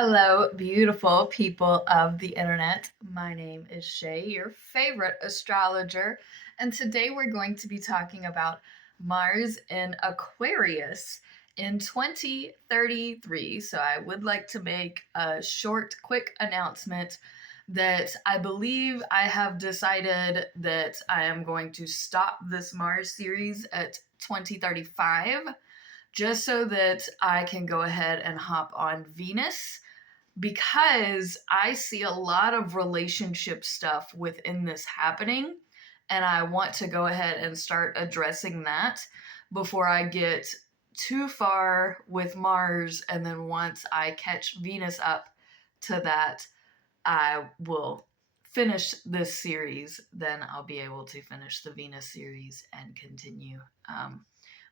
Hello, beautiful people of the internet. My name is Shay, your favorite astrologer, and today we're going to be talking about Mars in Aquarius in 2033. So, I would like to make a short, quick announcement that I believe I have decided that I am going to stop this Mars series at 2035 just so that I can go ahead and hop on Venus because I see a lot of relationship stuff within this happening, and I want to go ahead and start addressing that before I get too far with Mars. And then once I catch Venus up to that, I will finish this series. Then I'll be able to finish the Venus series and continue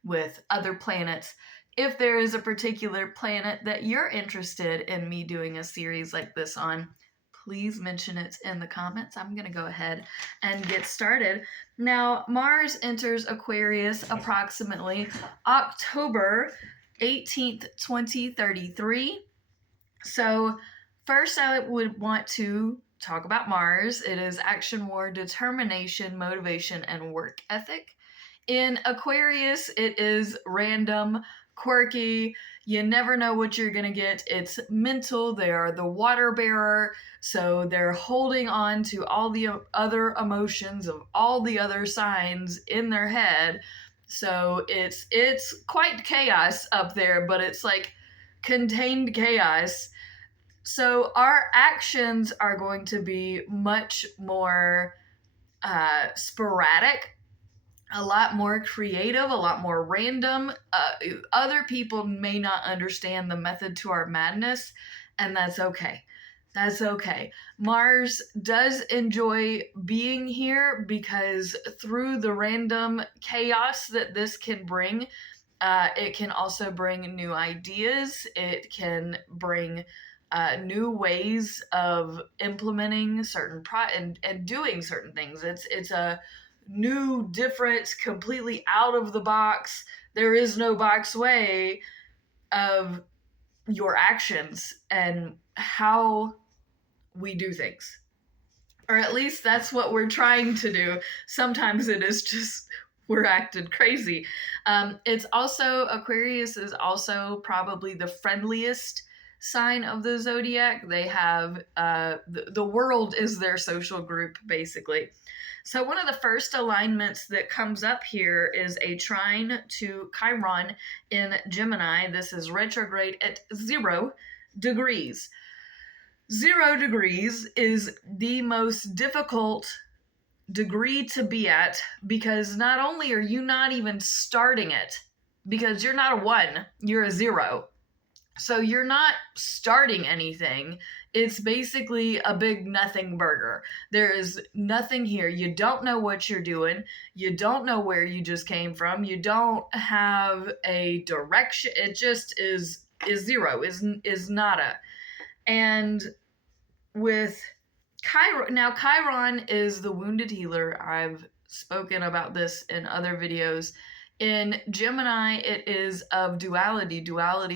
with other planets. If there is a particular planet that you're interested in me doing a series like this on, please mention it in the comments. I'm going to go ahead and get started. Now, Mars enters Aquarius approximately October 18th, 2033. So, first, I would want to talk about Mars. It is action, war, determination, motivation, and work ethic. In Aquarius, it is random, quirky. You never know what you're going to get. It's mental. They are the water bearer. So they're holding on to all the other emotions of all the other signs in their head. So it's quite chaos up there, but it's like contained chaos. So our actions are going to be much more sporadic, a lot more creative, a lot more random. Other people may not understand the method to our madness, and that's okay. That's okay. Mars does enjoy being here because through the random chaos that this can bring, it can also bring new ideas. It can bring new ways of implementing certain and doing certain things. It's a new, different, completely out of the box. There is no box way of your actions and how we do things. Or at least that's what we're trying to do. Sometimes it is just we're acting crazy. It's also, Aquarius is also probably the friendliest sign of the zodiac. They have the world is their social group, basically. So one of the first alignments that comes up here is a trine to Chiron in Gemini. This is retrograde at 0 degrees. 0 degrees is the most difficult degree to be at because not only are you not even starting it, because you're not a 1, you're a 0. So you're not starting anything. It's basically a big nothing burger. There is nothing here. You don't know what you're doing. You don't know where you just came from. You don't have a direction. It just is 0, is nada. And with Chiron, now Chiron is the wounded healer. I've spoken about this in other videos. In Gemini, it is of duality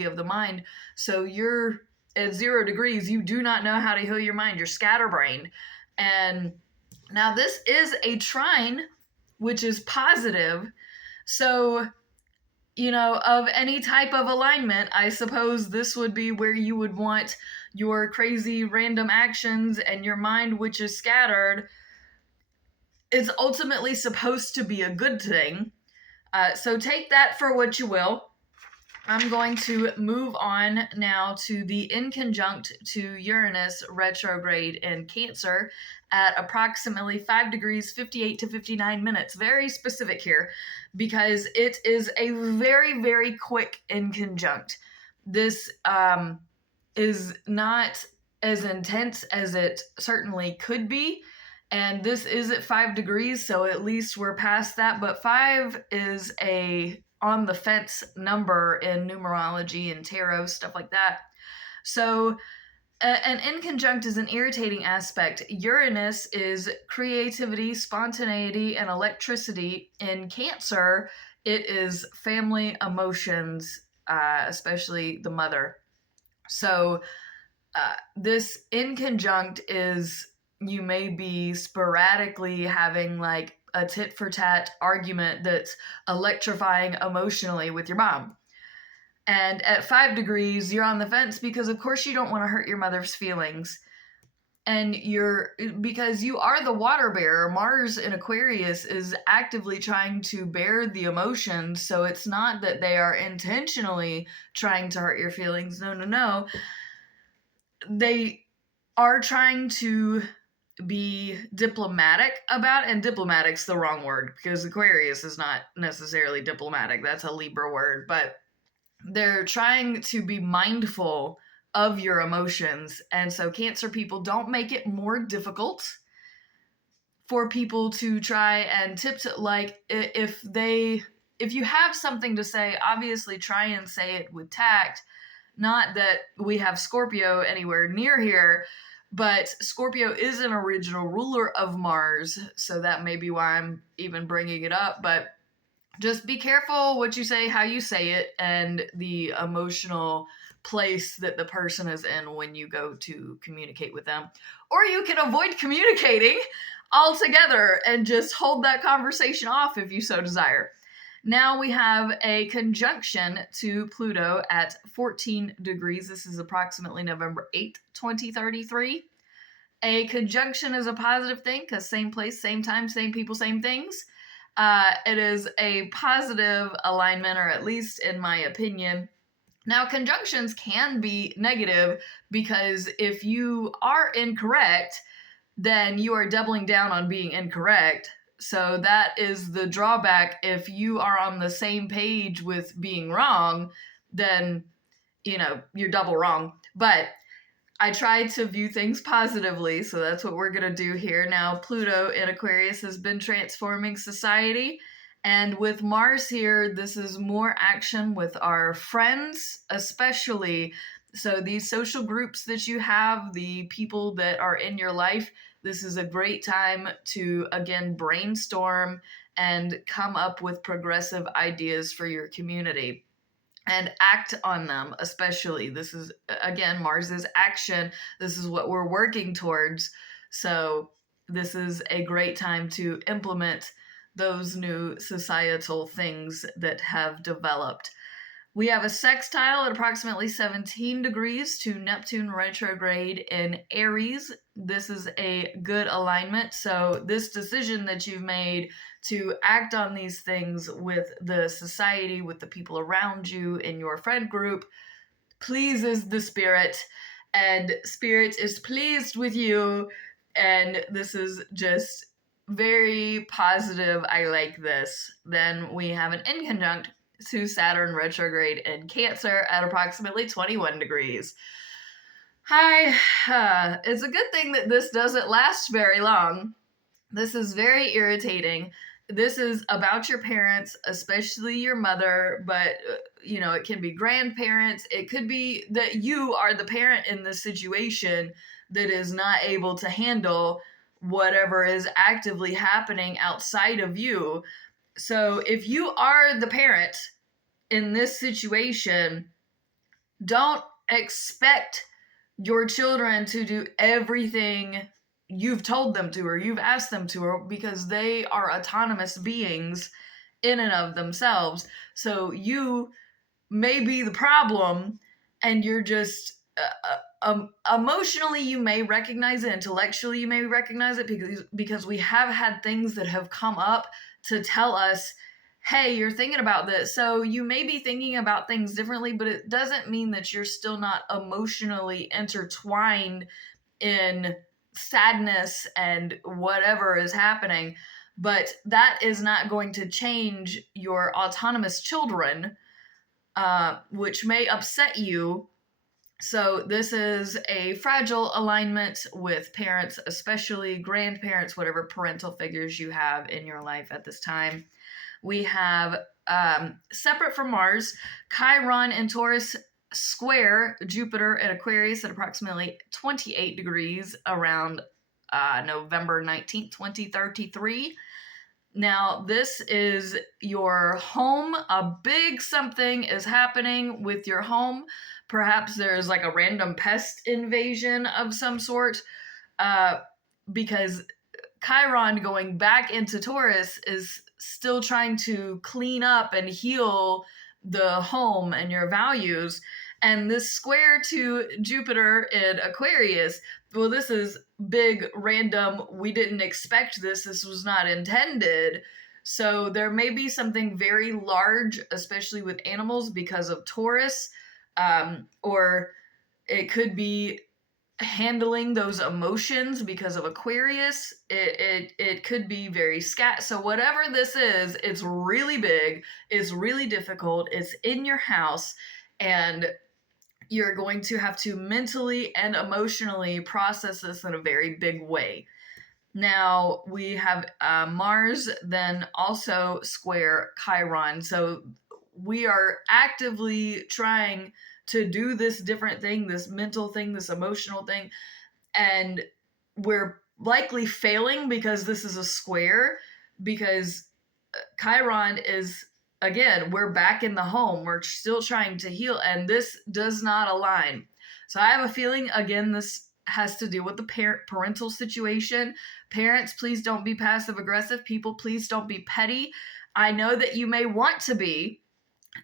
of the mind. So you're at 0 degrees, you do not know how to heal your mind. You're scatterbrained. And now this is a trine, which is positive. So, of any type of alignment, I suppose this would be where you would want your crazy random actions and your mind, which is scattered. It's ultimately supposed to be a good thing. So take that for what you will. I'm going to move on now to the inconjunct to Uranus retrograde in Cancer at approximately 5 degrees 58 to 59 minutes. Very specific here because it is a very, very quick inconjunct. This is not as intense as it certainly could be. And this is at 5 degrees, so at least we're past that. But 5 is a on the fence number in numerology and tarot, stuff like that. So an inconjunct is an irritating aspect. Uranus is creativity, spontaneity, and electricity. In Cancer, it is family, emotions, especially the mother. So This inconjunct is you may be sporadically having like a tit for tat argument that's electrifying emotionally with your mom. And at 5 degrees, you're on the fence because, of course, you don't want to hurt your mother's feelings. And because you are the water bearer. Mars in Aquarius is actively trying to bear the emotions. So it's not that they are intentionally trying to hurt your feelings. No, no, no. They are trying to be diplomatic about, and diplomatic's the wrong word because Aquarius is not necessarily diplomatic. That's a Libra word, but they're trying to be mindful of your emotions. And so Cancer people, don't make it more difficult for people to try and like if you have something to say, obviously try and say it with tact. Not that we have Scorpio anywhere near here, but Scorpio is an original ruler of Mars, so that may be why I'm even bringing it up. But just be careful what you say, how you say it, and the emotional place that the person is in when you go to communicate with them. Or you can avoid communicating altogether and just hold that conversation off if you so desire. Now we have a conjunction to Pluto at 14 degrees. This is approximately November 8th, 2033. A conjunction is a positive thing because same place, same time, same people, same things. It is a positive alignment, or at least in my opinion. Now, conjunctions can be negative because if you are incorrect, then you are doubling down on being incorrect. So that is the drawback. If you are on the same page with being wrong, then, you're double wrong. But I try to view things positively, so that's what we're going to do here. Now, Pluto in Aquarius has been transforming society, and with Mars here, this is more action with our friends, especially. So, these social groups that you have, the people that are in your life, this is a great time to, again, brainstorm and come up with progressive ideas for your community and act on them. Especially, this is, again, Mars's action. This is what we're working towards. So this is a great time to implement those new societal things that have developed. We have a sextile at approximately 17 degrees to Neptune retrograde in Aries. This is a good alignment. So this decision that you've made to act on these things with the society, with the people around you in your friend group, pleases the spirit, and spirit is pleased with you. And this is just very positive. I like this. Then we have an inconjunct to Saturn retrograde in Cancer at approximately 21 degrees. Hi, it's a good thing that this doesn't last very long. This is very irritating. This is about your parents, especially your mother, but it can be grandparents. It could be that you are the parent in this situation that is not able to handle whatever is actively happening outside of you. So if you are the parent in this situation, don't expect your children to do everything you've told them to or you've asked them to, or because they are autonomous beings in and of themselves. So you may be the problem, and you're just emotionally you may recognize it, intellectually you may recognize it, because we have had things that have come up to tell us, hey, you're thinking about this. So you may be thinking about things differently, but it doesn't mean that you're still not emotionally intertwined in sadness and whatever is happening. But that is not going to change your autonomous children, which may upset you. So this is a fragile alignment with parents, especially grandparents, whatever parental figures you have in your life at this time. We have, separate from Mars, Chiron in Taurus square Jupiter in Aquarius at approximately 28 degrees around November 19th, 2033. Now, this is your home. A big something is happening with your home, Perhaps there's like a random pest invasion of some sort, because Chiron going back into Taurus is still trying to clean up and heal the home and your values. And this square to Jupiter in Aquarius, well, this is big, random. We didn't expect this. This was not intended. So there may be something very large, especially with animals, because of Taurus, or it could be handling those emotions because of Aquarius. It could be very so whatever this is, it's really big, it's really difficult, it's in your house, and you're going to have to mentally and emotionally process this in a very big way. Now we have Mars then also square Chiron, so we are actively trying to do this different thing, this mental thing, this emotional thing, and we're likely failing because this is a square, because Chiron is, again, we're back in the home, we're still trying to heal, and this does not align. So I have a feeling, again, this has to do with the parental situation. Parents, please don't be passive aggressive. People, please don't be petty. I know that you may want to be,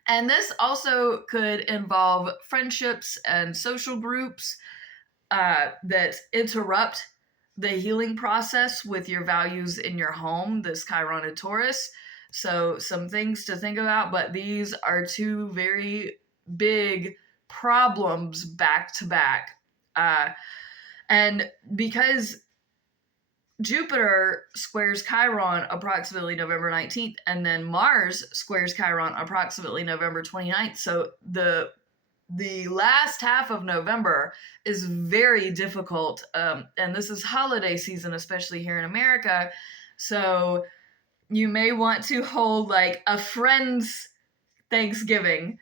and this also could involve friendships and social groups that interrupt the healing process with your values in your home, this Chiron and Taurus. So some things to think about, but these are two very big problems back to back. And because Jupiter squares Chiron approximately November 19th, and then Mars squares Chiron approximately November 29th. So the last half of November is very difficult, and this is holiday season, especially here in America. So you may want to hold like a friend's Thanksgiving,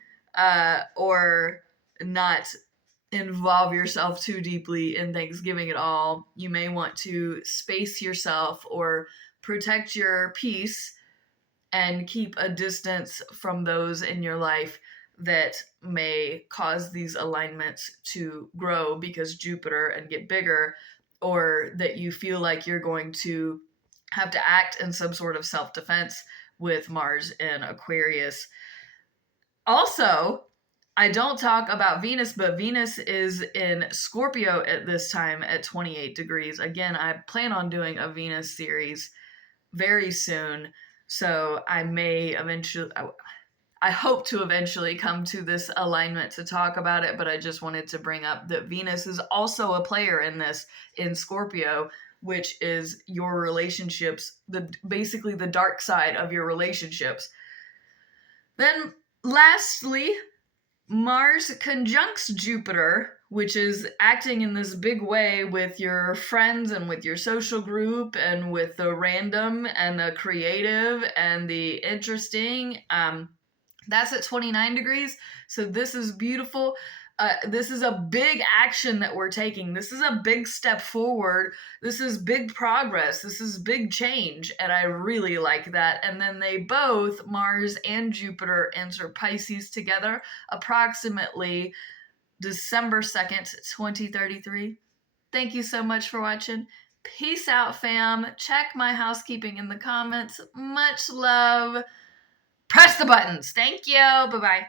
or not involve yourself too deeply in Thanksgiving at all. You may want to space yourself or protect your peace and keep a distance from those in your life that may cause these alignments to grow because Jupiter and get bigger, or that you feel like you're going to have to act in some sort of self-defense with Mars in Aquarius. Also, I don't talk about Venus, but Venus is in Scorpio at this time at 28 degrees. Again, I plan on doing a Venus series very soon, so I may eventually, I hope to eventually come to this alignment to talk about it, but I just wanted to bring up that Venus is also a player in this, in Scorpio, which is your relationships, basically the dark side of your relationships. Then lastly, Mars conjuncts Jupiter, which is acting in this big way with your friends and with your social group and with the random and the creative and the interesting. That's at 29 degrees. So this is beautiful. This is a big action that we're taking. This is a big step forward. This is big progress. This is big change. And I really like that. And then they both, Mars and Jupiter, enter Pisces together approximately December 2nd, 2033. Thank you so much for watching. Peace out, fam. Check my housekeeping in the comments. Much love. Press the buttons. Thank you. Bye-bye.